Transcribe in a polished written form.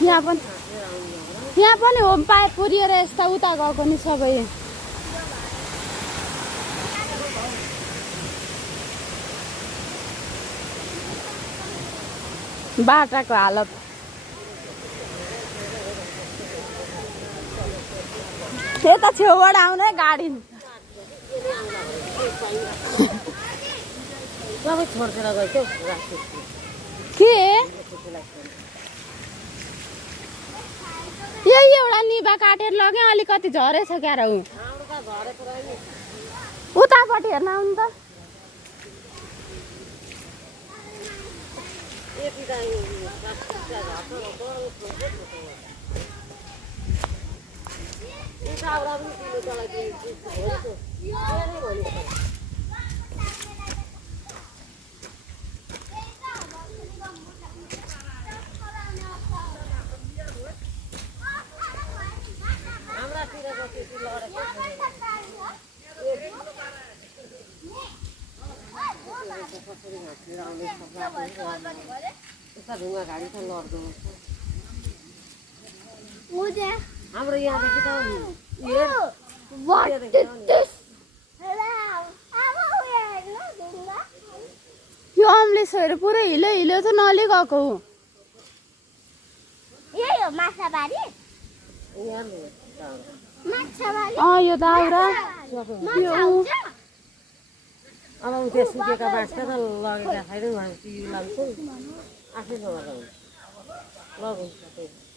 यहाँ पनि home pipe पुरिएर यस्ता उता गएको नि सबै बाटाको हालत यता छेउबाट आउने गाडी के यही एउटा निभा काटेर लग्यो अलिकति झरेछ क्यार उतापट्टि हेर्न आउनु त हाम्रो यहाँदेखि त यो अम्लेसहरू पुरै हिलो हिलो त नलिगएको यो दाउरा अब त्यो सुकेका बाँसका त लगेका छैन भनेपछि लान्छु आफै लगाउँछ लगाउँछ